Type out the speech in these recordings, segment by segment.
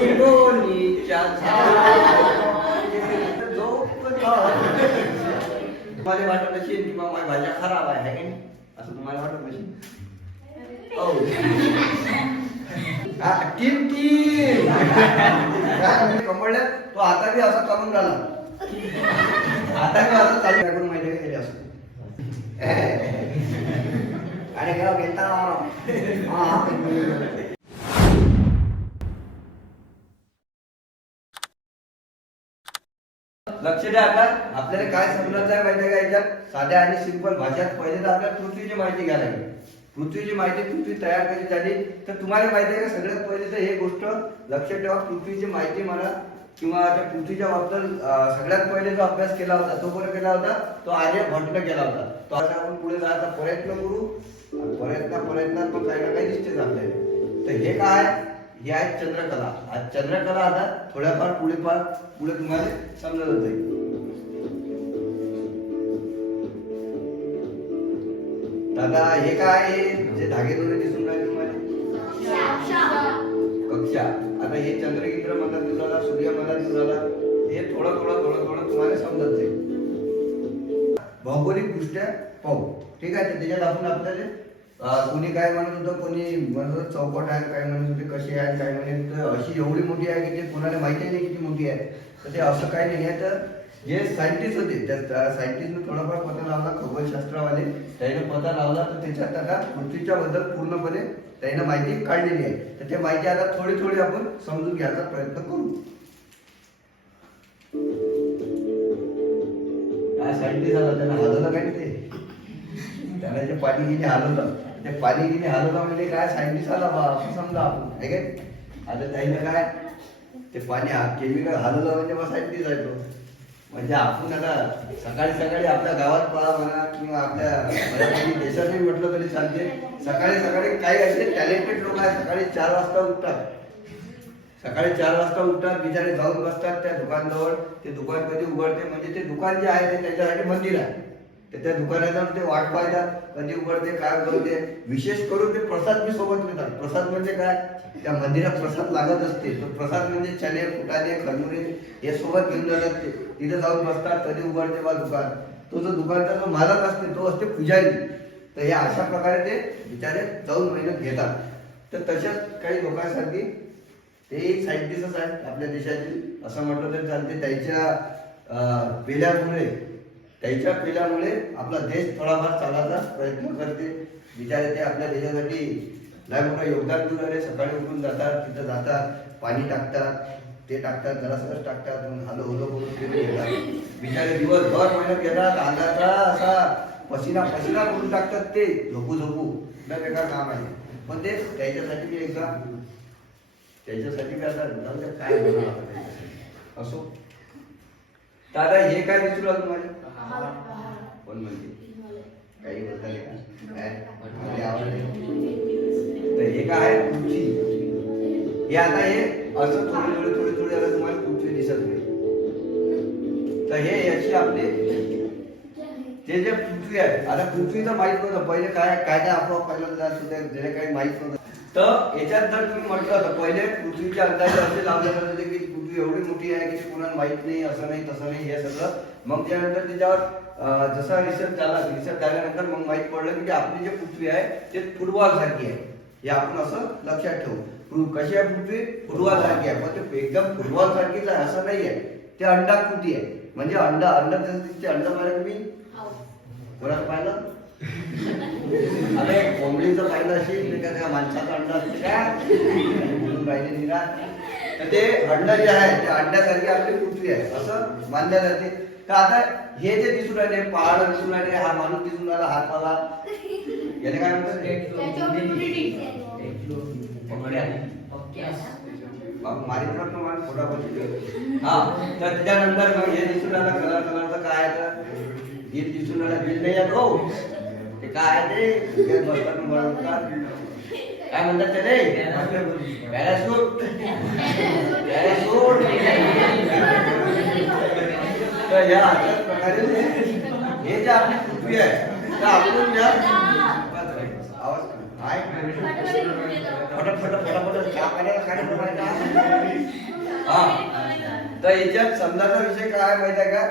निगोनीच्या तुम्हाला वाटत असेल की माझी भाषा खराब आहे की नाही, असं तुम्हाला वाटत नसेल. टीम टीम कमळल्या तो आता बी असा चालून राहिला, आता बी असं चालू करून माहिती आहे असं आणि काय घेता लक्ष द्या. आता आपल्याला काय समजायचं आहे माहिती आहे का, याच्यात साध्या आणि सिंपल भाषेत पहिले तर आपल्याला पृथ्वीची माहिती घ्यायला लागेल. पृथ्वीची माहिती, पृथ्वी तयार कशी झाली तर तुम्हाला माहिती आहे का, सगळ्यात पहिले तर हे गोष्ट लक्षात ठेवा. पृथ्वीची माहिती म्हणा किंवा त्या पृथ्वीच्या बाबतीत सगळ्यात पहिले जो अभ्यास केला होता तो कोण केला होता, तो आर्यभट्टने केला होता. तो आता आपण पुढे जायचा प्रयत्न करू, प्रयत्नात पण काही ना काही दिसतेच आपल्याला. तर हे काय, हे आहे चंद्रकला. आज चंद्रकला आता थोड्याफार पुढे तुम्हाला समजत जाईल. दादा हे काय, जे धागेदोरे दिसून राहिले तुम्हाला, कक्षा. आता हे चंद्रगिंद्र मला दिसला, सूर्य मला दिसला, हे थोडं तुम्हाला समजत जाईल. भौगोलिक दृष्ट्या पाहू, ठीक आहे. त्याच्यात आपण आपल्याला कोणी काय म्हणत होतं, कोणी म्हणत होतं चौपट आहे, काय म्हणत होते कशी आहे, काय म्हणत होतं अशी एवढी मोठी आहे की ते कोणाला माहिती नाही किती मोठी आहे. तर ते असं काही नाही आहे. तर जे सायंटिस्ट होते त्या सायंटिस्टने थोडाफार पता लावला, खगोलशास्त्रवाले त्याने पता लावला. तर त्याच्यात आता पृथ्वीच्या बद्दल पूर्णपणे त्याने माहिती काढलेली आहे. तर ते माहिती आता थोडी आपण समजून घ्यायचा प्रयत्न करू. काय सायंटिस्ट आला, त्याला हलवलं काय ते, त्याला जे पाणी गिनी हलवलं, ते पाणी गिनी हलवलं म्हणजे काय, सायंटिस्ट आला बा असं समजा आपण, आहे काय. आता त्याने काय ते पाणी केमिकल हलवलं म्हणजे बा सायंटिस्ट आहे तो. म्हणजे आपण आता सकाळी आपल्या गावात पळा म्हणा किंवा आपल्या देशातही म्हटलं तरी चालते, सकाळी काही असे टॅलेंटेड लोक आहेत, सकाळी 4 वाजता उठतात, बिचारे जाऊन बसतात त्या दुकानजवळ. ते दुकान कधी उघडते, म्हणजे ते दुकान जे आहे ते त्याच्यासाठी मंदिर आहे. तर त्या दुकानात ते वाट पाहतात कधी उघडते काय उघडते. विशेष करून ते प्रसाद मी सोबत नेतात. प्रसाद म्हणजे काय, त्या मंदिरात प्रसाद लागत असते. तो प्रसाद म्हणजे चणे, फुटाणे, खरमुरे हे सोबत घेऊन जातात. ते तिथे जाऊन बसतात, कधी उघडते बा दुकान. तो जो दुकानचा जो मालक असते तो असते पुजारी. तर हे अशा प्रकारे ते बिचारे जाऊन मेहनत घेतात. तर तशाच काही लोकांसाठी ते सायंटिस्टच आहेत आपल्या देशातील, असं म्हटलं तरी चालते. त्यांच्या पिढ्यामुळे आपला देश थोडाफार चालायचा प्रयत्न करते. बिचारे ते आपल्या देशासाठी लय मोठं योगदान देऊन राहिले. सकाळी उठून जातात, तिथं जातात, पाणी टाकतात, ते टाकतात, जरासच टाकतात, हलो करून फिरून घेतात. बिचारे दिवसभर मेहनत घेतात, अंगाचा असा पसीना करून टाकतात. ते झोपू लय बेकार काम आहे. पण ते त्याच्यासाठी मी आता काय असो. दादा हे काय दिसू लागलं तुम्हाला, कोण म्हणते काही बोलताय का, तर हे काय आहे पृथ्वी. हे आता हे असं थोडी आता तुम्हाला पृथ्वी दिसत नाही. तर हे याची आपली जे पृथ्वी आहे. आता पृथ्वीचं माहित नव्हतं पहिले, काय आपोआप पहिल्यांदा ज्याला काही माहित नव्हतं. तर याच्यात जर तुम्ही म्हटलं तर पहिले पृथ्वीच्या अंदाजे असे लावले जात होते की पृथ्वी एवढी मोठी आहे की कोणाला माहित नाही, असं नाही तसं नाही, हे सगळं. मग त्यानंतर त्याच्यावर जसा रिसर्च झाल्यानंतर मग माहित पडलं की आपली जी पृथ्वी आहे ते फुटबॉल सारखी आहे. हे आपण असं लक्षात ठेवू. कशी आहे पृथ्वी, फुटबॉल सारखी आहे. पण ते एकदम फुटबॉल सारखीच आहे असं नाही आहे. ते अंडाकृती आहे. म्हणजे अंड पाहिलं तुम्ही, कोणाला पाहिलं, अरे कोंबडीचं पाहिलं असेल का, माणसाचं अंड असते का म्हणून पाहिजे निरा. तर ते अंड जे आहे ते अंड्यासारखी आपली पृथ्वी आहे असं मानल्या जाते. तर आता हे जे दिसून राहिले, पहाड दिसून राहिले, हा माणूस दिसून राहिला, हाताला याने काय म्हणतात, हा. तर त्याच्यानंतर मग हे दिसून राहिला कलरचं काय आहे, तर बिल दिसून राहिला, बिल नाही आहे हो, ते काय आहे ते काय म्हणतात त्याने, पॅराशूट. तर या अशाच प्रकारे हे जे आपली पृथ्वी आहे तर आपण या आवाज काय फटाफट चहा पाण्याला काय तर याच्यात समजाचा विषय काय आहे माहिती आहे का,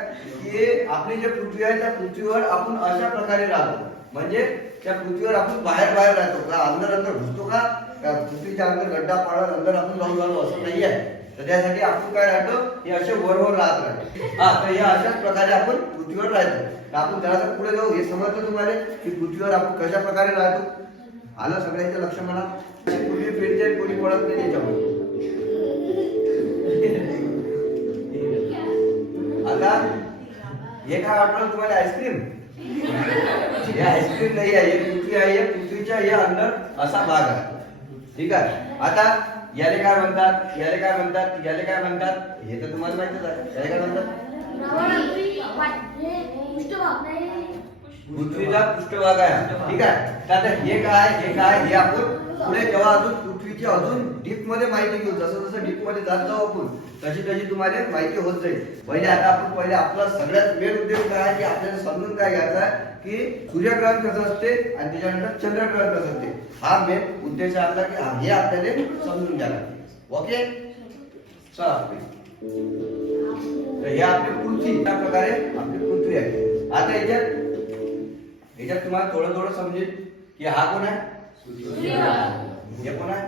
की आपली जे पृथ्वी आहे त्या पृथ्वीवर आपण अशा प्रकारे राहतो. म्हणजे त्या पृथ्वीवर आपण बाहेर बाहेर राहतो का, अंदर अंदर घुसतो का, पृथ्वीच्या अंदर गड्डा पाडत अंदर आपण जाऊन राहतो असं नाही आहे. तर त्यासाठी आपण काय राहतो, हे असे वर राहत राहतो. हा, तर या अशाच प्रकारे आपण पृथ्वीवर राहतो. तर आपण जरा पुढे जाऊ. हे समजलं तुम्हाला की पृथ्वीवर आपण कशा प्रकारे राहतो? आलं सगळ्यांचं लक्ष म्हणा. पृथ्वी फिरते, कोणी पडत नाही त्याच्यावर. आता हे काय वाटलं तुम्हाला, आईस्क्रीम? हे आईस्क्रीम नाही आहे, हे पृथ्वी आहे. पृथ्वीच्या हे अंदर असा भाग आहे. ठीक आहे. आता याले काय म्हणतात, याले काय म्हणतात, याले काय म्हणतात, हे तर तुम्हाला माहितीच आहे. याले काय म्हणतात? पृथ्वीचा पृष्ठभाग आहे. ठीक आहे. तर आता हे काय, हे काय, हे आपण पुढे जेव्हा अजून पृथ्वीची अजून डीप मध्ये माहिती घेऊ, जसं जसं डीप मध्ये जात जाऊ आपण तशी तशी तुम्हाला माहिती होत जाईल. पहिले आता आपण पहिले आपला सगळ्यात मेन उद्देश काय आहे, की आपल्याला समजून काय घ्यायचा आहे की सूर्यग्रहण कसं असते आणि त्याच्यानंतर चंद्रग्रहण कसं असते. हा मेन उद्देश आहे आपला, की हे आपल्याला समजून घ्यायला. ओके, चला. तर हे आपली पृथ्वी, त्या प्रकारे आपली पृथ्वी आहे. आता याच्यात तुम्हाला थोडं थोडं समजेल की हा कोण आहे, हे कोण आहे,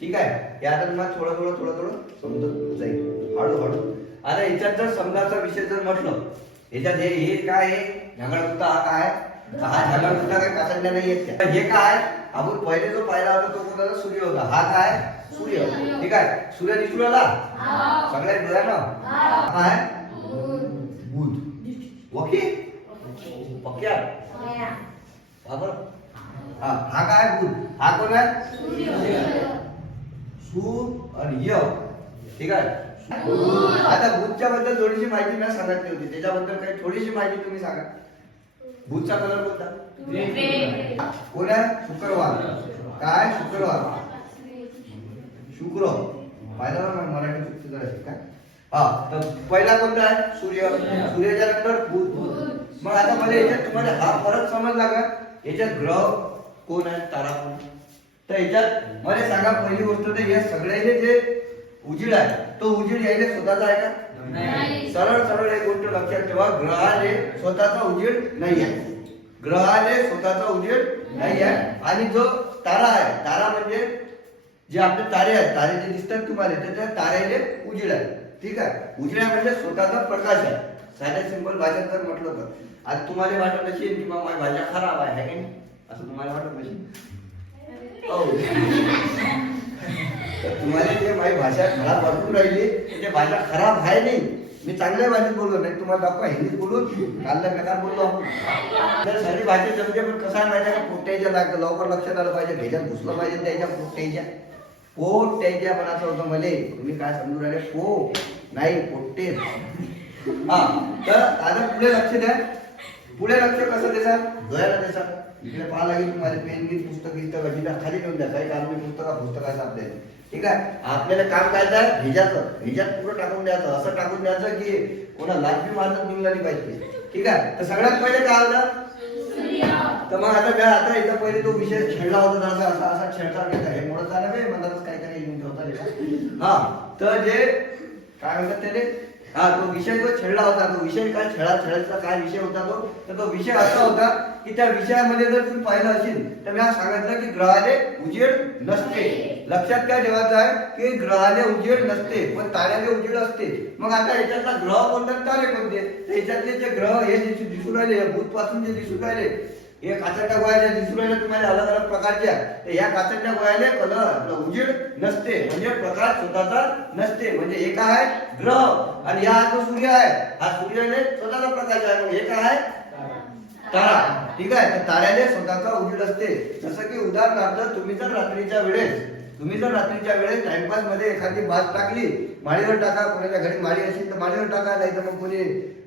ठीक आहे. हे आता तुम्हाला थोडं थोडं थोडं थोडं समजत जाईल हळूहळू. आता याच्यात जर समजाचा विषय जर म्हटलं, याच्यात हे काय आहे, झगडा हा काय, हा झगडा काय कासंड्या नाही आहेत. हे काय, आपण पहिले जो पाहिला होता तो कोणाचा, सूर्य होता. हा काय, सूर्य. ठीक आहे. सूर्य दिसू राहिला सगळ्या डोळ्यानं. काय, बुध. ओके, पक्या बाबर. हा काय, बुध. हा कोण आहे, सू आणि य. ठीक आहे. आता बुधच्या बद्दल थोडीशी माहिती मी सांगितली होती, त्याच्याबद्दल काही थोडीशी माहिती तुम्ही सांगा. बुधचा कलर कोणता, कोण आहे, शुक्रवार. काय, शुक्रवार, शुक्र. पाहिलं ना मराठी चुकती करायची काय. हा, तर पहिला कोणता आहे, सूर्य. सूर्याच्या नंतर बुध. मग आता मला याच्यात तुम्हाला हा फरक समजला का, याच्यात ग्रह कोण आहे, तारा कोण. तर याच्यात मला सांगा पहिली गोष्ट, तर या सगळ्याचे जे उजेड आहे तो उजेड यायला स्वतःचा आहे का, नाही. सरळ सरळ एक गोष्ट लक्षात ठेवा, ग्रहाले स्वतःचा उजेड नाही आहे. ग्रहाले स्वतःचा उजेड नाही आहे. आणि जो तारा आहे, तारा म्हणजे जे आपले तारे आहेत, तारे जे दिसतात तुम्हाला, त्याच्या ताऱ्याले उजेड आहे. ठीक आहे. उजेड म्हणजे स्वतःचा प्रकाश आहे. साध्या सिंपल भाषेत जर म्हटलं तर आता तुम्हाला वाटत असेल की माझी भाषा खराब आहे की नाही, असं तुम्हाला वाटत नसेल. तुम्हाला जे माझी भाषा खराब वाटून राहिली, ते भाषा खराब आहे नाही, मी चांगल्या भाषेत बोललो नाही. तुम्हाला दाखवा हिंदीत बोलून कालला बेकार बोललो आपण. तर सारी भाषा जमते, पण कसं आहे माहिती आहे का, पोट्याच्या लागतं लवकर लक्षात आलं पाहिजे, भेजात घुसलं पाहिजे त्याच्या पोट्याच्या म्हणायचं होतं मले. तुम्ही काय समजून राहिले, पो नाही पोट्टे. हा, तर आता पुढे लक्ष द्या. पुढे लक्ष कसं द्यायचं, डोळ्याला द्यायचं. इकडे पाहा लागेल तुम्हाला पेन गिन पुस्तक खाली घेऊन द्या. काही काम नाही पुस्तकाचं आपल्याला. ठीक आहे. आपल्याला काम काय आहे, भेजात पुढं टाकून द्यायचं. असं टाकून द्यायचं की कोणा लाटबी मारत निघाली पाहिजे. ठीक आहे. तर सगळ्यात पहिले काय होतं, तर मग आता इथं पहिले तो विषय छेडला होता, असा असा छेडचा घेतला. हे मोडत झालं बे, मधातच काहीतरी येऊन ठेवता. हा, तर जे काय म्हणतात त्याने, हा, तो विषय जो छेडला होता, तो विषय काय, छेडाचा काय विषय होता तो, तर तो विषय असा होता की त्या विषयामध्ये जर तुम्ही पाहिलं असेल तर मी सांगितलं की ग्रहाले उजेड नसते. लक्षात काय ठेवायचं आहे की ग्रहाले उजेड नसते, पण ताऱ्याले उजेड असते. मग आता याच्यातला ग्रह कोणते, तारे कोणते, तर याच्यातले जे ग्रह हे दिसून राहिले, भूत पासून जे दिसून राहिले, हे काचंड्या गोळ्या दिसून राहिल्या तुम्हाला अलग अलग प्रकारच्या, तर या काचंड्या गोळ्याले कलर उजेड नसते, म्हणजे प्रकाश स्वतःचा नसते. म्हणजे हे काय आहे, ग्रह. आणि हा जो सूर्य आहे, हा सूर्याने स्वतःचा प्रकाश आहे. मग हे काय आहे, तारा. ठीक आहे. तर ताऱ्याने स्वतःचा उजेड असते. जसं की उदाहरणार्थ तुम्ही जर रात्रीच्या वेळेस टाइमपास मध्ये एखादी बाज टाकली, माळीवर टाका. कोणाच्या घरी माळी असेल तर माळीवर टाका, नाही तर मग कोणी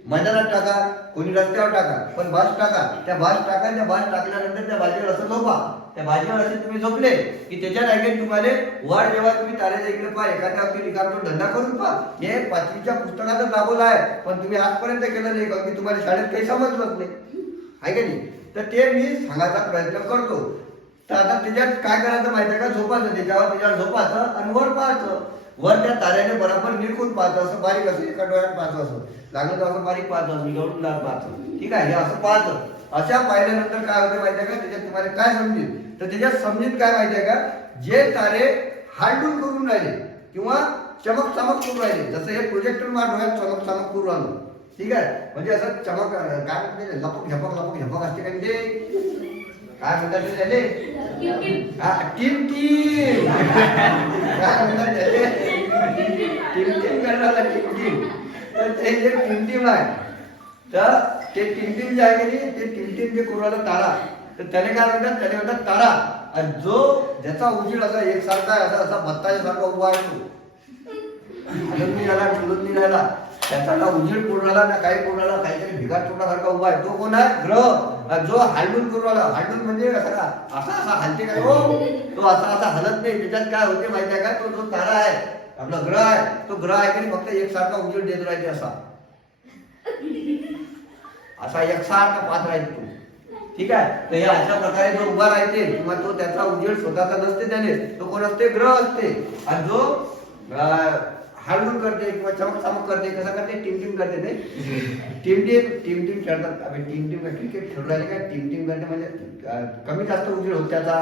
मैदानात टाका, कोणी रस्त्यावर टाका, पण बाज टाका. त्या बाज टाकल्यानंतर त्या बाजीवर असं झोपा. त्या बाजीवर असे तुम्ही झोपले की त्याच्या जागेत तुम्हाला वर जेव्हा तुम्ही ताऱ्याच्या इकडे पहा, एखाद्या आपली रिकामचा धंदा करून पहा. हे 5वीच्या पुस्तकातच दाखवलं आहे, पण तुम्ही आजपर्यंत केलं नाही, कारण की तुम्हाला शाळेत काही समजलंच नाही, आहे का नाही. तर ते मी सांगायचा प्रयत्न करतो. तर आता त्याच्यात काय करायचं माहिती आहे का, झोपायचं त्याच्यावर झोपायचं आणि वर पाहायचं. वर त्या ताऱ्याने बरोबर निरखून पाहतो, असं बारीक असं एका डोळ्यात पाहतो, असं लागलं तर असं बारीक पाहतो, असं जवळून पाहतो. ठीक आहे, हे असं पाहतं. अशा पाहिल्यानंतर काय होतं माहिती आहे का, त्याच्यात तुम्हाला काय समजेल तर त्याच्यात समजेल काय माहिती आहे का, जे तारे हालडून करून राहिले किंवा चमक चमक करून राहिले, जसं हे प्रोजेक्टर मा डोळ्यात चमक चमक करून राहिलो. ठीक आहे, म्हणजे असं चमक काय म्हणते, लपक झपक लपक झपक असते का ते, काय म्हणतात ते त्याले, टिम टिम काय म्हणतात त्याले, टिम टिम करणारा टिम टिम. तर ते जे टिम टिम आहे, तर ते टिम टिम जे आहे की नाही, ते टिम टिम जे करू राहिला तारा, तर त्याने काय म्हणतात, त्याने म्हणतात तारा. आणि जो ज्याचा उजेड असा एकसारखा आहे, असा असा भत्ताच्या सारखा उभा आहे, तो हलत नाही राहिला, डुलत नाही राहिला, त्याचा ना उजेड करून राहिला ना काही करून राहिला, काहीतरी भिगाट तोडासारखा उभा आहे, तो कोण आहे, ग्रह. जो हालडून करून राहिला, हालडून म्हणजे असा असा हलते काय हो, तो असा असा हलत नाही. त्याच्यात काय होते माहिती आहे का, तो जो तारा आहे आपला ग्रह आहे, तो ग्रह आहे की फक्त एकसारखा उजेड देत राहते, असा असा एकसारखा पाहत राहते तो. ठीक आहे, तर हे अशा प्रकारे जो उभा राहते किंवा तो त्याचा उजेड स्वतःचा नसते, त्याने तो कोण असते, ग्रह असते. आणि जो हालून करते किंवा चमक चमक करते, कसं करते, टिम टिम करते, ते टिम टिम टिम टिम खेळतात. आम्ही टिम टिम क्रिकेट खेळू राहिले काय, टिम टिम करते म्हणजे कमी जास्त उजेड होते त्याचा,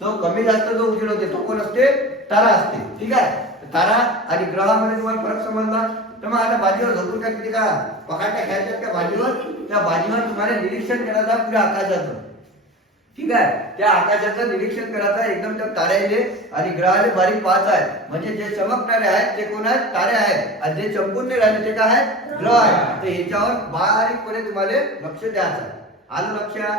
तो कमी जास्त जो उजेड होते तो कोण असते, तारा असते. ठीक आहे, तारा आणि ग्रहामध्ये तुम्हाला फरक समजला. तर मग आता बाजीवर झोपून काय किती का पकडल्या घ्यायच्यात त्या बाजीवर, त्या बाजीवर तुम्हाला निरीक्षण करायचं पुऱ्या आकाशाचं. ठीक आहे, त्या आकाशाचं निरीक्षण करायचं एकदम त्या ताऱ्याले आणि ग्रहाले बारीक पाहत आहे. म्हणजे जे चमकणारे आहेत ते कोण आहेत, तारे आहेत, आणि जे चमकून नाही राहिले ते काय आहेत, ग्रह आहेत. तर ह्याच्यावर बारीकपणे तुम्हाला लक्ष द्यायचं आहे. आलं लक्षात?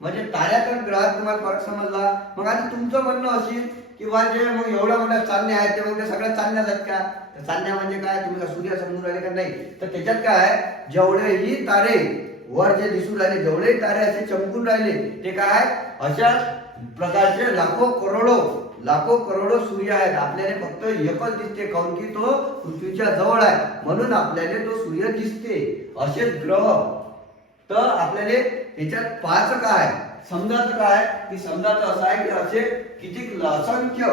म्हणजे ताऱ्यात आणि ग्रहात तुम्हाला फरक समजला. मग आता तुमचं म्हणणं असेल किंवा जे मग एवढ्या मोठ्या चांदण्या आहेत ते मग त्या सगळ्या चांदण्याच आहेत का, तर चांदण्या म्हणजे काय, तुम्ही का सूर्य समजून राहिले का, नाही. तर त्याच्यात काय आहे, जेवढेही तारे वर जे दिसून राहिले, जेवढेही तारे असे चमकून राहिले ते काय, अशा प्रकारचे लाखो करोडो सूर्य आहेत. आपल्याला फक्त एकच दिसते, काऊन की तो पृथ्वीच्या जवळ आहे, म्हणून आपल्याला तो सूर्य दिसते. असे ग्रह, तर आपल्याला त्याच्यात पाहायचं काय, समजायचं काय, की समजायचं असं आहे की असे किती असंख्य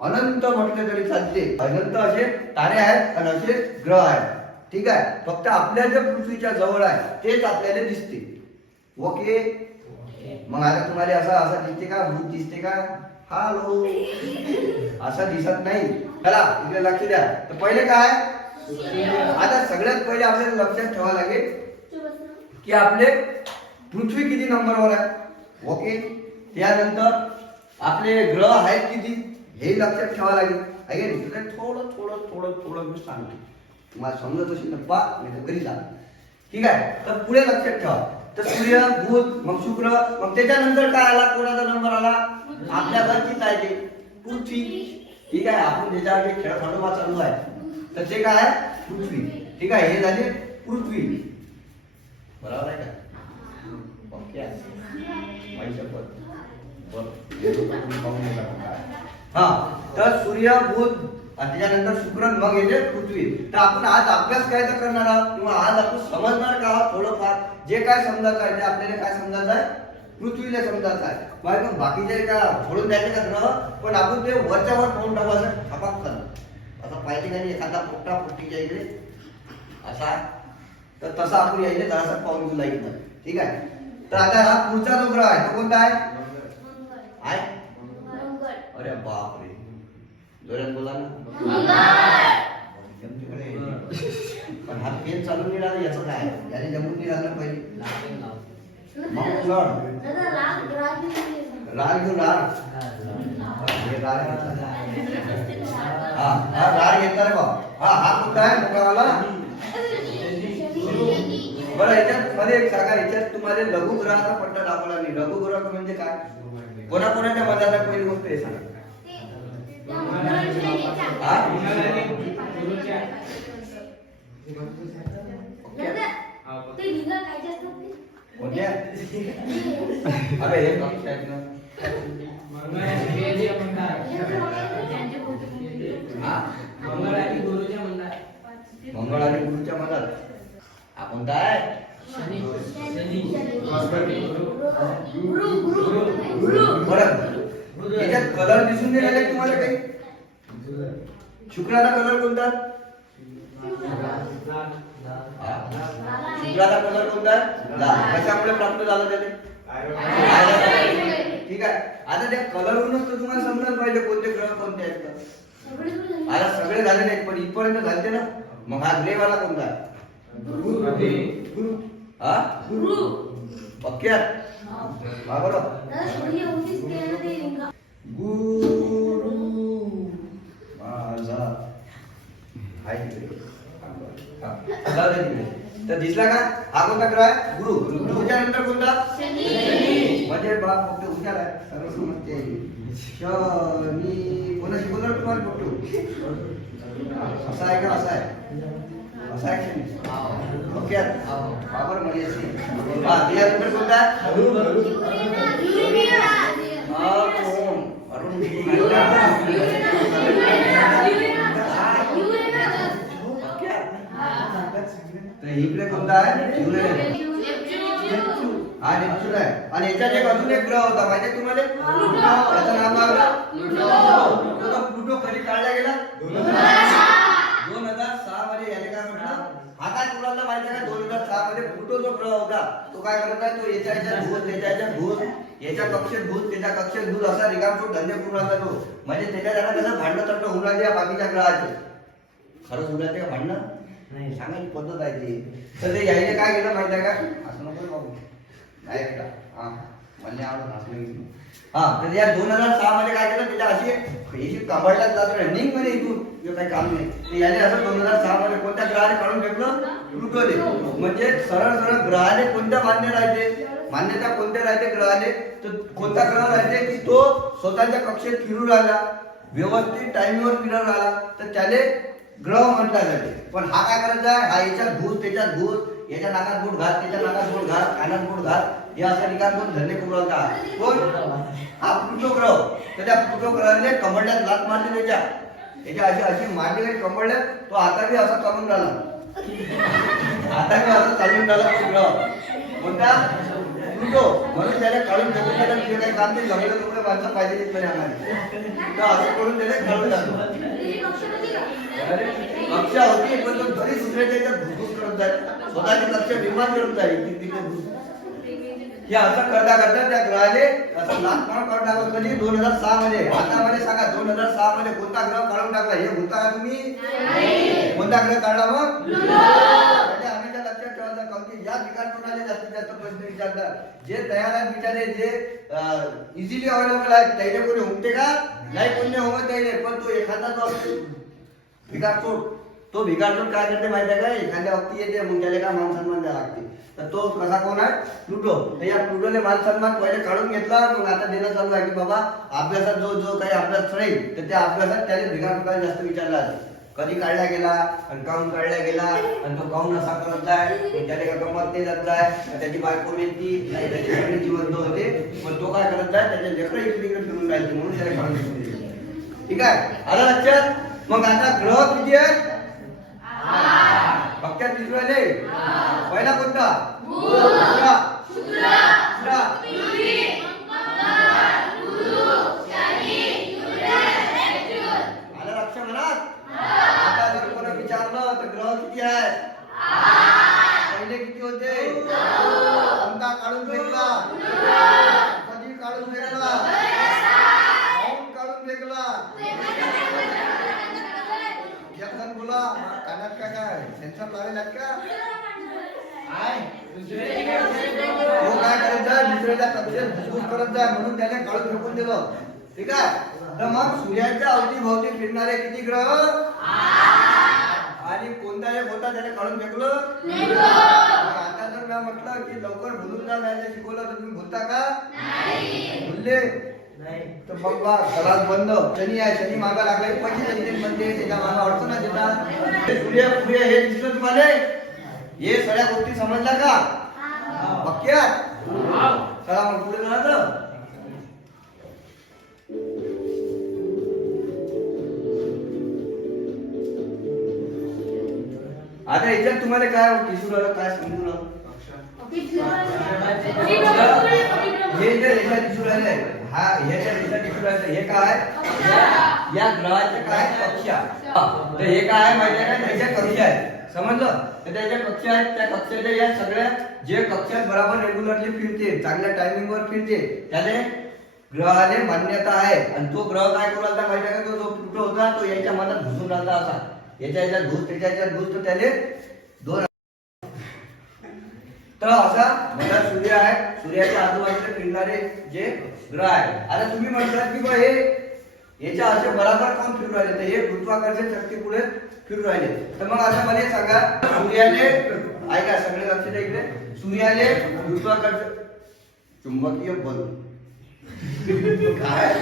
अनंत म्हटले तरी चालते, अनंत असे तारे आहेत आणि असे ग्रह आहेत. ठीक आहे, फक्त आपल्या जे पृथ्वीच्या जवळ आहे तेच आपल्याला दिसते. ओके, मग आता तुम्हाला असं दिसते का, भूत दिसते का, हॅलो, असं दिसत नाही. चला इकडे लक्ष द्या. तर पहिले काय, आता सगळ्यात पहिले आपल्याला लक्षात ठेवावं लागेल की आपले पृथ्वी किती नंबरवर आहे. ओके, त्यानंतर आपले ग्रह आहेत किती हे लक्षात ठेवावं लागेल. आहे थोडं थोडं थोडं थोडं मी सांगतो, तुम्हाला समजत असेल तर पा, नाही घरी जा. ठीक आहे, तर पुढे लक्षात ठेवा. तर सूर्य, बुध, मग शुक्र, मग त्याच्यानंतर काय आला, कोणाचा नंबर आला, आपल्या घरचीच आहे ते पृथ्वी. ठीक आहे, आपण त्याच्यावर खेळ खंडोबा चालू आहे, तर ते काय आहे, पृथ्वी. ठीक आहे, हे झाले पृथ्वी, बरोबर आहे का, ओके हा. तर सूर्य, बुध, त्याच्यानंतर शुक्र, मग येते पृथ्वी. तर आपण आज अभ्यास काय तर करणार आहोत किंवा आज आपण समजणार का आहोत, थोडंफार जे काय समजायचं आहे ते आपल्याला काय समजायचं आहे, पृथ्वीला समजायचं आहे. मग बाकीचे का सोडून द्यायचे का ग्रह, पण आपण ते वरच्या वर पाहून टाकू, असं ठपाक करा, असं पाहिजे का नाही, एखादा पोट्टा पोट्टीच्या इकडे असा, तर तसा आपण यायचे जरासा पाहून तुला इथं. ठीक आहे, तर आता हा पुढचा जो ग्रह आहे तो कोणता आहे, अरे बापरे, जोरात बोला ना. पण हा पेन चालून नाही राहिला, याचं काय, याने जमून नाही राहिलं पहिले. मग राग घेऊन राग घेतला रे बा. हा कुठं आहे मुखावाला. बरं, याच्यात मध्ये एक सांगा, याच्यात तुम्हाला लघुग्रहाचा पट्टा दाखवला नाही. लघुग्रह म्हणजे काय, कोणाकोणाच्या मनाला पहिली गोष्ट हे सांगा. अरे हे मंगळ आणि गुरुच्या मनात आपण काय, बरं, याच्यात कलर दिसून नाही राहिले तुम्हाला काही, शुक्राचा कलर कोणता? शुक्राचा कलर कोणता? लाल. कशामुळे प्राप्त झाला त्याने? ठीक आहे. आता त्या कलरवरूनच तर तुम्हाला समजायला पाहिजे कोणते ग्रह कोणते आहेत का. आता सगळे झाले नाहीत पण इथपर्यंत झाले ना. मग हा ग्रे वाला कोणता आहे? हा पक्क्या बरोबर. गुरु माझा तर दिसला का? हा कोणता ग्रह आहे? गुरु. गुरुच्या नंतर कोणता? म्हणजे बाप फक्त हुशार आहे, सर्व समजते. शनी कोणा शिकवलं तुम्हाला फक्त? असा आहे का? असा आहे, असा आहे शनी. ओके बाबर म्हणजे हा त्यानंतर कोणता? इकडे कोणता आहे? हा नेपच्यून आहे. आणि याच्यात एक अजून एक ग्रह होता माहिती आहे तुम्हाला? त्याचं नाव काय होतं? प्लुटो कधी काढला गेला? 2006 मध्ये. याने काय म्हटलं? हा काय तुम्हाला माहिती आहे का? 2006 मध्ये प्लुटो जो ग्रह होता तो काय करत आहे? तो याच्या भूत त्याच्या भूत याच्या कक्षेत भूत त्याच्या कक्षेत भूत असा रिकामटोट धंदे करून राहता तो. म्हणजे त्याच्या जरा कसं भांडणं तंड होऊन राहिले बाकीच्या ग्रहाचे. खरंच होऊन राहते का भांडणं? नाही, सांगायची पद्धत आहे ती. तर ते यायने काय केलं माहिती आहे का? असं नको बाबू नाही बेटा. हा मला आवडत असलं. हा तर या 2006 मध्ये काय केलं? त्याच्या अशी कांबळल्यात जात रनिंग मध्ये इथून काही काम नाही. तर याने असं 2006 मध्ये कोणत्या ग्रहाने काढून फेकलं? प्लुटोने. म्हणजे सरळ सरळ ग्रहाने कोणत्या मान्य राहते? मान्यता कोणत्या राहते ग्रहाने? तर कोणता ग्रह राहते की तो स्वतःच्या कक्षेत फिरू राहिला, व्यवस्थित टाइमवर फिरत राहिला तर त्याने ग्रह म्हटला जाते. पण हा काय करायचा आहे? हा याच्यात भूत त्याच्यात भूत, याच्या नाकात बोट घात त्याच्या नाकात बोट घात कानात बोट घात हे असं निकाल दोन धंदे करू लागला. कोण? हा प्लुटो ग्रह. तर त्या प्लुटो ग्रहाने कमळल्यात लात मारली त्याच्या अशी अशी मारली काही कमळल्यात. तो आता बी असा चालून राहिला, आता बी असं चालून राहिला तो ग्रह. कोणता? प्लुटो. म्हणून त्याने काढून फेकून त्याला तुझे काही काम नाही. लग्न तुकडे माणसं पाहिजे तिथपर्यंत आम्हाला. तर असं करून त्याने काढून टाकलं. कक्षा होती पण तो तरी दुसऱ्याच्या याच्यात घुसघुस करत जाईल, स्वतःची कक्षा निर्माण करत जाईल. हे असं करता करता त्या ग्रहाने असं लाख काढून टाकलं. कधी? 2006 मध्ये. आता मध्ये सांगा 2006 मध्ये कोणता ग्रह काढून टाकला? हे होता का तुम्ही? कोणता ग्रह काढला मग? हमेशा लक्षात ठेवायचं कारण की या विकासपणाने जास्तीत जास्त प्रश्न विचारतात. जे तयार आहेत बिचारे, जे इझिली अवेलेबल आहेत त्याने कोणी हुकते का? नाही कोणी होत त्याने. पण तो एखादा जो भिकारचोट, तो भिकारचोट काय करते माहिती आहे का? एखाद्या वक्ती येते मग त्याला काय मान सन्मान द्यावा लागते. तर तो कसा कोण आहे? प्लुटो. तर या प्लुटोने मान सन्मान पहिले काढून घेतला. मग आता देणं चालू आहे की बाबा अभ्यासात जो जो काही अभ्यास राहील तर त्या अभ्यासात त्याने भिकारचोटाने जास्त विचारला जाते. कधी काढला गेला आणि काऊन काढला गेला आणि तो काऊन असा करत आहे, त्याने का गमत नाही जात आहे, त्याची बायको मेलती नाही, त्याची सगळी जिवंत होते. पण तो काय करत आहे? त्याच्या लेकरं इकडे फिरून राहायचे म्हणून त्याने काढून घेतले. ठीक आहे, आलं लक्षात? मग आता ग्रह किती आहेत? पक्क्या तिसरे. पहिला कोणता? आलं लक्ष मनात? आता जर कोणा विचारलं तर ग्रह किती आहेत? पहिले किती होते? कोणता काढून फेकला? कधी काढून फेकला? काढून फेकला? बोला कानात का काय सेन्सर लावेल का? तो काय करायचा? दुसऱ्याच्या कक्षेत घुसघुस करत जाय म्हणून त्याने काढून फेकून दिलं. ठीक आहे. तर मग सूर्याच्या अवतीभोवती फिरणारे किती ग्रह? आणि कोणता एक होता त्याने काढून फेकलं? आता जर मी म्हटलं की लवकर भुलून जा नाही शिकवलं तर तुम्ही भुलता का? भुलले तर मग बा घरात बंद. शनी आहे, शनी मागा लागला पैसे त्यांचे म्हणते त्याच्या मागा अडचण देतात. सूर्य सूर्य हे दिसलं तुम्हाला? हे सगळ्या गोष्टी समजल्या का? पक्क्या? चला मग पुढे जाणार. आता याच्यात तुम्हाला काय दिसून राहिलं? काय समजून राहिलं? हे जे याच्यात दिसून राहिले हा ह्याच्या दिशेने फिरायचं. हे काय या ग्रहाचे काय कक्षा. तर हे काय माहिती आहे का त्याच्या कक्षा आहेत. समजलं. तर त्याच्या कक्षा आहेत. त्या कक्षाच्या या सगळ्या जे कक्षात बरोबर रेग्युलरली फिरते चांगल्या टायमिंगवर फिरते त्याने ग्रहाने मान्यता आहे. आणि तो ग्रह काय करू लागला माहिती आहे का तो जो प्लुटो होता तो याच्या मनात घुसून राहिला असा याच्या घुस त्याच्या याच्यात घुस तर त्याने दोन. तर असा मोठा सूर्य आहे. सूर्याच्या आजूबाजूला फिरणारे जे ग्रह आहे. आता तुम्ही म्हणतात की बा हे याच्या असे बराबर कोण फिरू राहिले. तर हे गुरुत्वाकर्षण शक्तीपुढे फिरू राहिले. तर मग आता मला सांगा सूर्याने ऐका सगळे लक्ष द्या इकडे. सूर्याने गुरुत्वाकर्षण चुंबकीय बल काय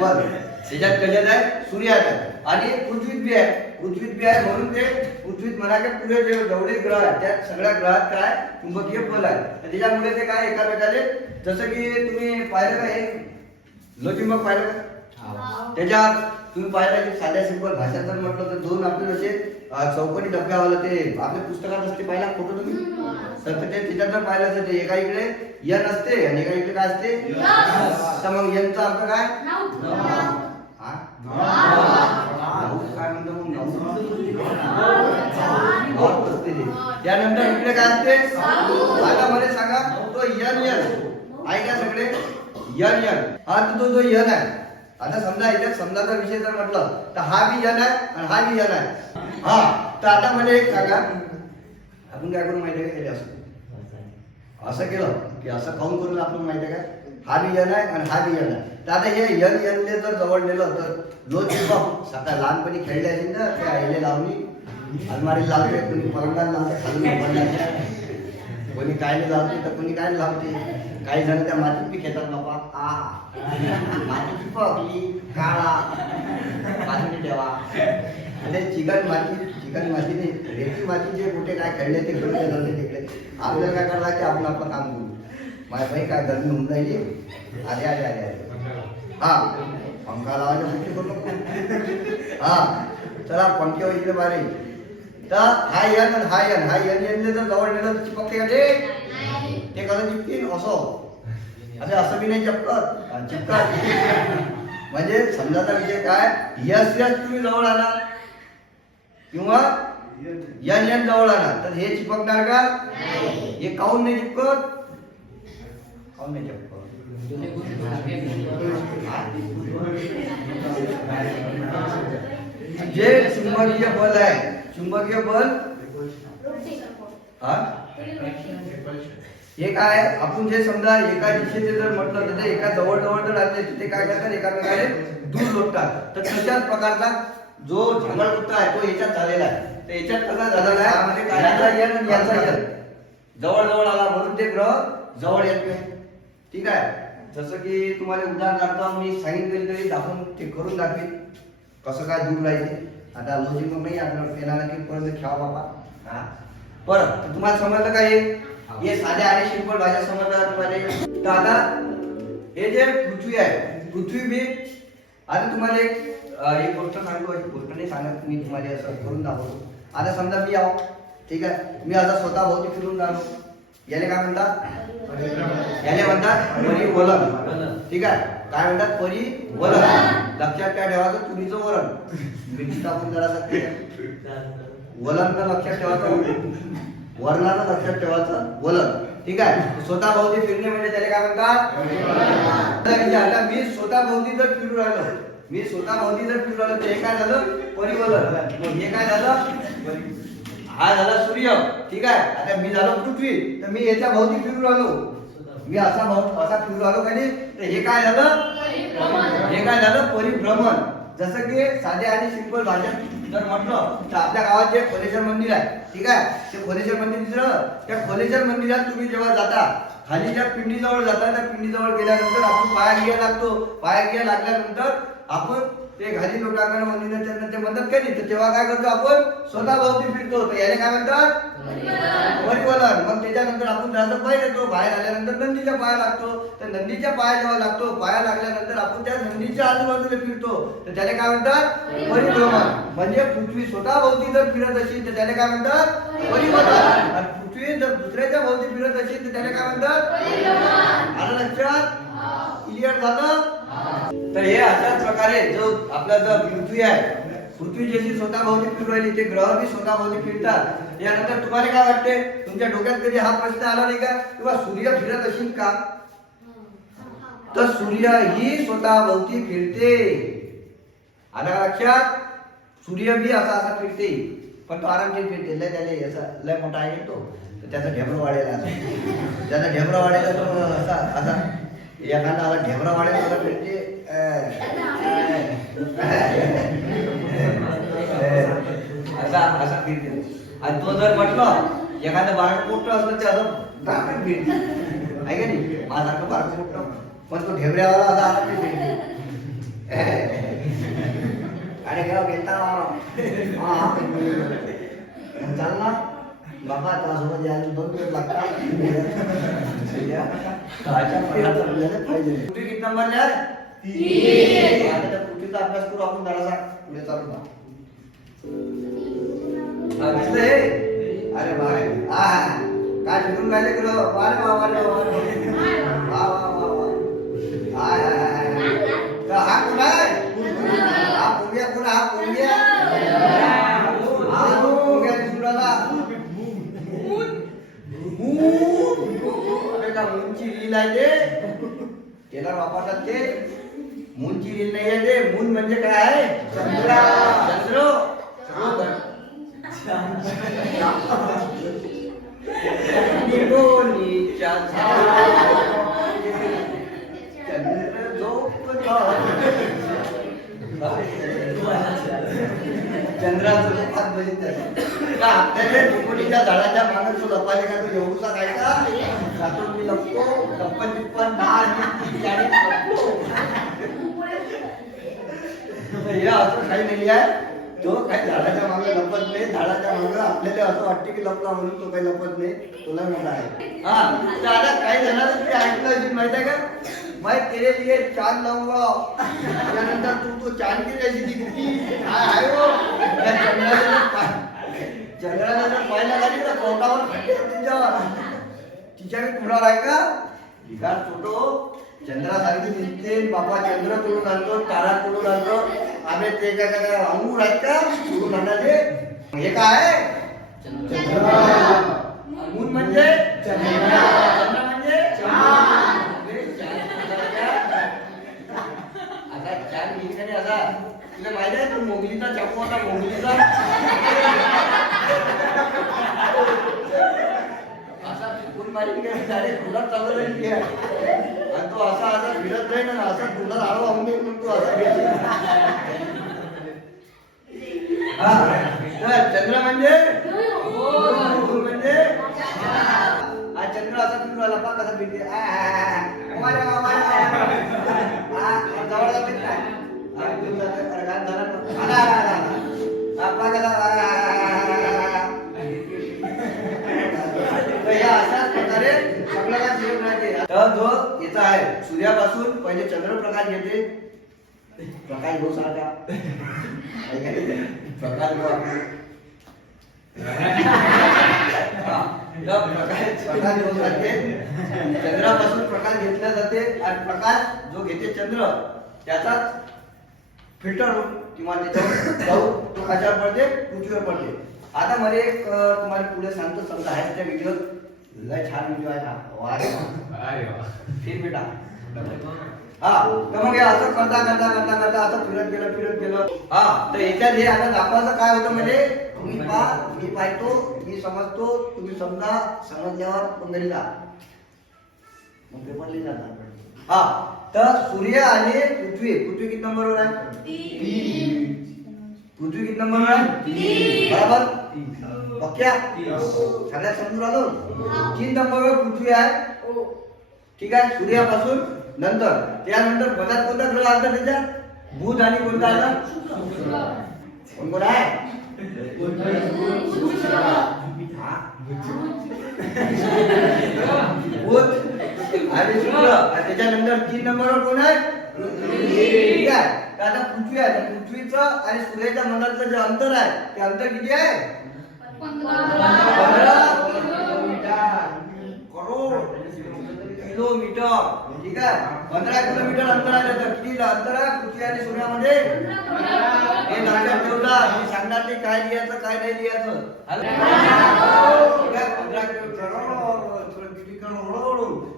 बल त्याच्यात कशात आहे सूर्यात आहे. आणि पृथ्वीत बी आहे. पृथ्वीत बी आहे म्हणून ते पृथ्वीत म्हणा की पुढे जे जेवढे ग्रह आहेत त्या सगळ्या ग्रहात काय चुंबकीय बल आहे. तर त्याच्यामुळे ते काय एकामेकाले जसं की तुम्ही पाहिलं का हे लोहचुंबक पाहिलं का. त्याच्यात तुम्ही पाहिलं की साध्या सिंपल भाषेत जर म्हटलं तर दोन आपले जसे चौकोनी डब्यावाला ते आपल्या पुस्तकात असते पाहिला फोटो तुम्ही. तर ते त्याच्यात जर पाहिलं असेल ते एका इकडे यन असते आणि एका इकडे काय असते. तर मग यनचा अर्थ काय काय म्हणतो मग त्यानंतर इकडे काय असते. आता मला सांगा तो यन यन ऐका सगळे यन यन हा तो जो यन आहे. आता समजा याच्यात समजाचा विषय जर म्हटलं तर हा बी यन आहे आणि हा बी यन आहे. हा तर आता मला एक सांगा आपण काय करू माहिती आहे का असं केलं की असं काऊन करून आपण माहिती आहे का हा बी यन आहे आणि हा बी यन आहे. तर आता हे यन यनले जर जवळ नेलं तर लोहचुंबक सकाळ लहानपणी खेळले असेल ना त्या आईले लावणी अलमारी लावते कोणी पलंगाला लावते खालून कोणी काय लावते तर कोणी काय लावते. काही जण त्या मातीत बी खेळतात बाबा माती चिपकली काळा माती ठेवा आणि चिकन मातीने रेती मातीचे कुठे काय खेळले ते खेळले जाते तिकडे. आपल्याला काय करायला की आपण आपलं काम करू. माझ्या बाई काय गरमी होऊन राहिली आले आले आले आले हा पंखा लावायला कुठे करू नको. हा चला पंख्यावर इकडे बारे. तर हा यन आणि हा यन यनले जर जवळ नेलं तर चिपकते का ते कसं चिपकीन असं अरे असं बी नाही चिपकत म्हणजे समजाचा विषय काय यस यस तुम्ही जवळ आला किंवा यन यन जवळ आला तर हे चिपकणार का. हे काऊन नाही चिपकत काऊन नाही चिपकत. जे चुंबकीय बल आहे चुंबकीय बल हा हे काय आपण जे समजा एका दिशेने जर म्हटलं तर ते एका जवळ जवळ जर राहते ते काय करतात एकामेकाने दूर लोटतात. तर तशाच प्रकारचा जो झंगडकुट्टा आहे तो याच्यात झालेला आहे. तर याच्यात कसा झालेला आहे म्हणजे काय यन आणि याचा यन जवळ जवळ आला म्हणून ते ग्रह जवळ येत नाही. ठीक आहे. जसं की तुम्हाला उदाहरणार्थ मी सांगितलं तरी दाखवून ते करून दाखवेन कसं काय दूर राहायचे. आता लोजिक मग नाही आपल्याला पेनाला की परत खेळा बाबा हा परत तुम्हाला समजलं का हे साध्या आणि सिंपल भाषा समजलं तुम्हाला. तर आता हे जे पृथ्वी आहे पृथ्वी मी आता तुम्हाला एक गोष्ट सांगतो. एक गोष्ट नाही सांगत मी तुम्हाला असं करून दाखवतो. आता समजा मी आहो ठीक आहे मी आता स्वतः भोवती फिरून राहिलो याले काय म्हणतात याले म्हणतात परिवलन. ठीक आहे काय म्हणतात परिवलन. लक्षात काय ठेवायचं तुरीचं वरण मिठी टाकून जरा वलन तर लक्षात ठेवायचं वर्णाला लक्षात ठेवायचं वलन. ठीक आहे. स्वतः भोवती फिरणे म्हणजे त्याला काय म्हणतात. आता मी स्वतः भोवती जर फिरू राहिलो मी स्वतः भोवती जर फिरू राहिलो तर हे काय झालं परिवलन. मग हे काय झालं हा झाला सूर्य. ठीक आहे. आता मी झालो पृथ्वी तर मी याच्या भोवती फिरू राहिलो मी असा फिरू राहिलो का नाही. तर हे काय झालं परिभ्रमण. जसं की साध्या आणि सिंपल भाषेत जर म्हटलं तर आपल्या गावात जे खोलेश्वर मंदिर आहे ठीक आहे ते खोलेश्वर मंदिर दिसलं त्या खोलेश्वर मंदिरात तुम्ही जेव्हा जाता खाली ज्या पिंडीजवळ जाता त्या पिंडीजवळ गेल्यानंतर आपण पाया घ्या लागतो. पाया घ्या लागल्यानंतर आपण ते घाली लोटांगण मंदिर त्यांना ते म्हणतात का नाही. तर तेव्हा काय करतो आपण स्वतः भोवती फिरतो. तर याने काय म्हणतात परिवलन. मग त्याच्यानंतर आपण जास्त बाहेर येतो. बाहेर आल्यानंतर नंदीच्या पाया लागतो. तर नंदीच्या पाया जेव्हा लागतो पाया लागल्यानंतर आपण त्या नंदीच्या आजूबाजूला फिरतो. तर त्याने काय म्हणतात परिभ्रमण. म्हणजे पृथ्वी स्वतः भोवती जर फिरत असेल तर त्याने काय म्हणतात परिवलन. आणि पृथ्वी जर दुसऱ्याच्या भोवती फिरत असेल तर त्याने काय म्हणतात आलं लक्षात. क्लिअर झालं? तर हे अशाच प्रकारे जो आपला जो पृथ्वी आहे, पृथ्वी जशी स्वतःभोवती फिरू राहिली, ते ग्रह बी स्वतःभोवती फिरतात. यानंतर तुम्हाला काय वाटते, तुमच्या डोक्यात कधी हा प्रश्न आला नाही का किंवा सूर्य फिरत असेल का? तर सूर्य ही स्वतःभोवती फिरते. आलं लक्षात? सूर्य बी असा असा फिरते, पण तो आरामशीर फिरते. लय त्याला असा लय मोठा आहे तो, तर त्याचा ढेबरं वाढेला असं, त्याचा ढेबरं वाढेला तो असा असा एखादा आला ढेबरा वाढेल असा फिरते. असा असा फिरते. आणि तो जर म्हटलं एखादं बारक मोठं असलं ते असं दाखल फिरते, आहे का नाही? माझ्यासारखं बारक मोठं, पण तो ढेबऱ्यावाला असा आला फिरते. अरे गाव घेता चाल ना बाबा, त्यासोबत यायला 2 दिवस लागतात. पृथ्वी किती नंबरला आहे? 3. आता त्या पृथ्वीचा अभ्यास करू आपण जरासा पुढे चालू ना. दिसलं हे? अरे बाय काय शिकून राहिले तुला? वारे वा वारे वा वा वा वा. तर हा कोण आहे? हा पोंग्या कोण? हा पोंग्या, हा पोंग्या दिसून राहिला. मूनची रील आहे ते, त्याला वापरतात ते. मूनची रील नाही आहे ते. मून म्हणजे काय आहे? चंद्र. चंद्राचं हात बघितलं आपल्याला चिकोडीच्या झाडाच्या मागे तो लपायला का तो एवढा काय का जातो मी लपतो लप्पन चिप्पन गाडी लपतो. हे असं काही नाही आहे. तो काही झाडाच्या मागे लपत नाही. झाडाच्या मागे आपल्याला असं वाटते की लपला म्हणून तो काही लपत नाही. तुला मोठा आहे. हा तर आता काही जणांना तुम्ही ऐकलं असेल माहिती आहे का? मैं तेरे लिए चांद लाऊंगा. त्यानंतर तू चांद की जैसी दिखती आहे हो. चंद्राला जर पाहिला लागली तर पोटावर खड्डे तिच्यावर तिच्या मी तुला आहे का? भिकार छोटो चंद्रासारखी दिसते. बाबा चंद्र तोडून आणतो, तारा तोडून आणतो. आम्ही ते काय काय अंगूर आहेत का तोडून आणले? हे काय? मून म्हणजे चंद्र म्हणजे आता चार ठिकाणी असा तुला माहिती आहे तो मोगलीचा चाकू होता. मोगलीचा असा चुकून मारी काय डायरेक्ट फुलात चालू राहील आणि तो असा असा फिरत राहील ना असा फुलात आळू वाहून दे म्हणून तो असा फिरत. चंद्र म्हणजे म्हणजे हा चंद्र असा फिरून आला पा कसा फिरते. जवळ जाते काय अशाच प्रकारे आपल्याला जीवन राहते. तर जो याचा आहे सूर्यापासून पहिले चंद्रप्रकाश येते. प्रकाश भाऊ सारखा प्रकाश भाऊ चंद्रापासून प्रकाश घेतला जाते आणि प्रकाश जो घेते चंद्र त्याचाच फिल्टर होऊन किंवा त्याच्यावर जाऊ तो कशावर पडते? पृथ्वीवर पडते. आता मला एक तुम्हाला पुढे सांगतो. समजा आहे त्या व्हिडिओ लय छान व्हिडिओ आहे हा. फिर बेटा हा तर मग हे असं करता करता करता करता असं फिरत गेलं. हा तर याच्यात हे आता दाखवायचं काय होतं म्हणजे तुम्ही पहा, मी पाहतो, मी समजतो, तुम्ही समजा, समजल्यावर पंगरीला मग पेपर लिहिला जाणार. हा तर सूर्य आणि पृथ्वी किती नंबरवर आहे? 3. पृथ्वी किती नंबरवर आहे? बरोबर पक्क्या सगळ्यात समजून आलो. 3 नंबरवर पृथ्वी आहे. ठीक आहे. सूर्यापासून नंतर त्यानंतर पदार्थ कोणता ग्रह आला त्याच्यात? बुध. आणि कोणता आला? कोण कोण आहे? बुध आणि शुक्र. त्याच्यानंतर 3 नंबरवर कोण आहे? ठीक आहे. तर आता पृथ्वी आहे. पृथ्वीचं आणि सूर्याच्या मनातलं जे अंतर आहे ते अंतर किती आहे? 15 करोड किलोमीटर. ठीक आहे. 15 किलोमीटर अंतर आहे. तर किती अंतर आहे पृथ्वी आणि सूर्यामध्ये? हे लक्षात ठेवता. मी सांगणार नाही काय लिहायचं काय नाही लिहायचं. ठीक आहे. 15 किलोमीटर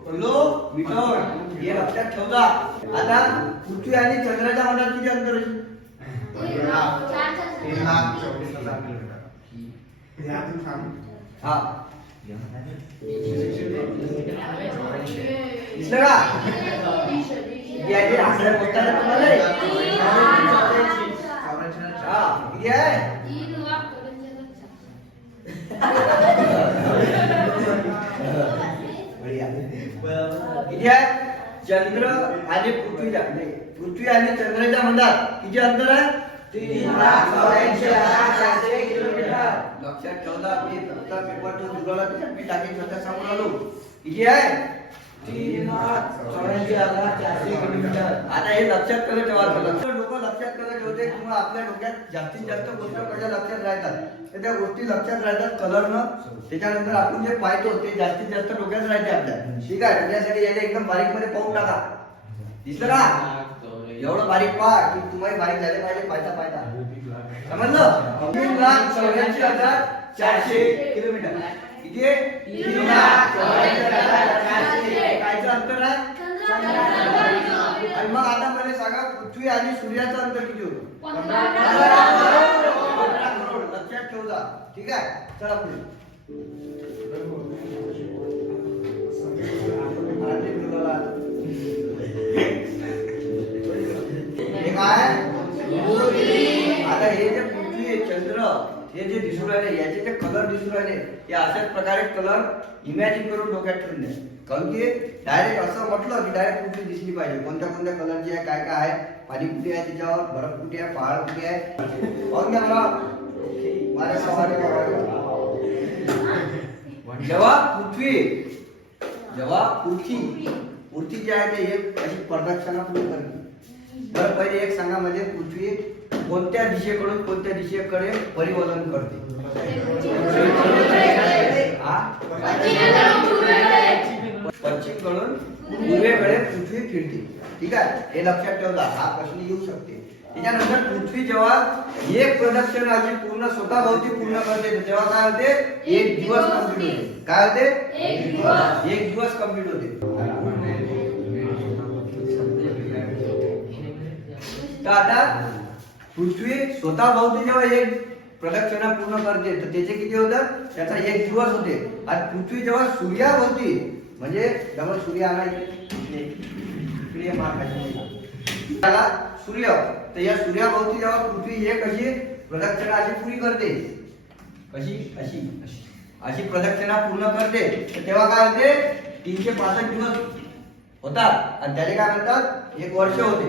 किलोमीटर हे लक्षात ठेवता. आता पृथ्वी आणि चंद्राच्या मधात किती अंतर आहे? 3,24,000 किलोमीटर. हा दिसलं का? याचे आकडे बोलताना तुम्हाला हा किती आहे? किती आहे? चंद्र आणि पृथ्वीच्या पृथ्वी आणि चंद्राच्या मधात किती अंतर आहे? 3,84,400 किलोमीटर. लक्षात ठेवला. मी फक्त पेपर तो जुळवला मी टाकीन स्वतः सांगून आलो. किती आहे? 3,84,400 किलोमीटर. आता हे लक्षात कसं ठेवायचं? लोक लक्षात कसं ठेवते किंवा आपल्या डोक्यात जास्तीत जास्त गोष्टी कशा लक्षात राहतात तर त्या गोष्टी लक्षात राहतात कलरनं. त्याच्यानंतर आपण जे पाहतो ते जास्तीत जास्त डोक्यात राहते आपल्या. ठीक आहे. त्यासाठी याला एकदम बारीक मध्ये पाहून टाका. दिसलं का? एवढं बारीक पहा की तुम्हाला बारीक झाले पाहिजे पाहता पाहता. समजलं? 3,84,400 किलोमीटर. किती आहे? 3,84,400. कायचं अंतर आहे? आणि मग आता मला सांगा पृथ्वी आणि सूर्याचं अंतर किती होतं? 15 करोड. लक्षात ठेवता. ठीक आहे. चला पुढे. काय? आता हे जे पृथ्वी चंद्र हे जे दिसू राहिले याचे जे कलर दिसू राहिले हे अशाच प्रकारे कलर इमॅजिन करून डोक्यात ठेवून द्या. कारण की डायरेक्ट असं म्हटलं की डायरेक्ट पृथ्वी दिसली पाहिजे. कोणत्या कोणत्या कलरची आहे काय काय आहे पाणी कुठे आहे त्याच्यावर बर्फ कुठे आहे पहाड कुठे आहे पाहून घ्या मला. जेव्हा पृथ्वी जी आहे ते एक अशी प्रदक्षिणा पूर्ण करते. बरं पहिले एक सांगा म्हणजे पृथ्वी कोणत्या दिशेकडून कोणत्या दिशेकडे परिवलन करते? पश्चिमकडून पूर्वेकडे पृथ्वी फिरते. ठीक आहे. हे लक्षात ठेवता. हा प्रश्न येऊ शकते. त्याच्यानंतर पृथ्वी जेव्हा एक प्रदक्षिणा अशी पूर्ण स्वतःभोवती पूर्ण करते तेव्हा काय होते? एक दिवस कंप्लीट होते. काय होते? एक दिवस कंप्लीट होते. तर आता पृथ्वी स्वतःभोवती जेव्हा एक प्रदक्षिणा पूर्ण करते तर त्याचे किती होतं? त्याचा एक दिवस होते. आणि पृथ्वी जेव्हा सूर्याभोवती म्हणजे डबल सूर्य आला इकडे त्याला सूर्य तर या सूर्याभोवती जेव्हा पृथ्वी एक अशी प्रदक्षिणा अशी पुरी करते कशी अशी प्रदक्षिणा पूर्ण करते तर तेव्हा काय होते? 365 दिवस होतात आणि त्याने काय म्हणतात? एक वर्ष होते.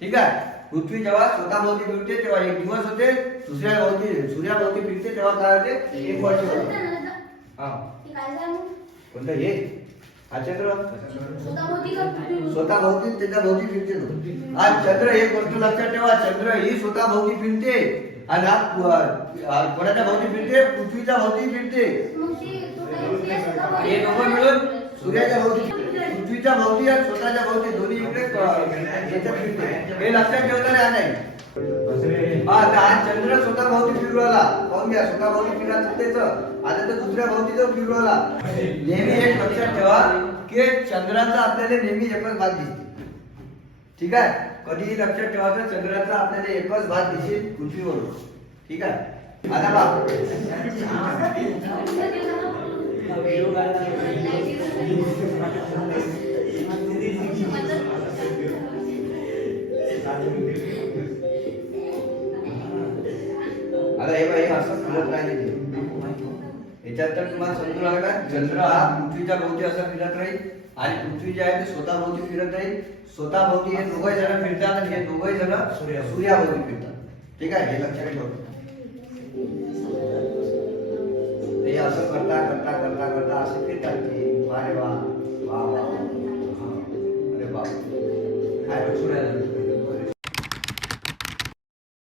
ठीक आहे. पृथ्वी जेव्हा स्वतःभोवती फिरते तेव्हा एक दिवस होते. सूर्याभोवती फिरते तेव्हा काय होते? एक वर्ष होते. हा कोणतं हे? हा चंद्र स्वतःभोवती त्याच्या भोवती फिरते तो. आज चंद्र एक गोष्ट लक्षात ठेवा. चंद्र ही स्वतःभोवती फिरते आणि हा कोणाच्या भोवती फिरते? पृथ्वीच्या भोवती फिरते. हे दोघं मिळून सूर्याच्या भोवती पृथ्वीच्या भोवती आणि स्वतःच्या भोवती दोन्ही इकडे फिरते. हे लक्षात ठेवता नाही. हा चंद्र स्वतःभोवती फिरू आला. पाहून घ्या स्वतःभोवती फिरायचं तेच. आता तर दुसऱ्या भोवती जो फिरू आला. नेहमी एक लक्षात ठेवा की चंद्राचा आपल्याला नेहमी एकच भाग दिसते. ठीक आहे. कधीही लक्षात ठेवायचं चंद्राचा आपल्याला एकच भाग दिसेल पृथ्वीवरून. ठीक आहे. आता बघा आता हे असं फिरत राहिले याच्यात तर तुम्हाला समजून आलं का? चंद्र हा पृथ्वीच्या भोवती असा फिरत राहील आणि पृथ्वी जे आहे ते स्वतःभोवती फिरत राहील. स्वतःभोवती हे दोघे जण फिरतात आणि हे दोघे जण सूर्याभोवती फिरतात. ठीक आहे. हे लक्षात ठेवा. हे असं करता करता करता करता असे फिरतात की वा रे वा वा वा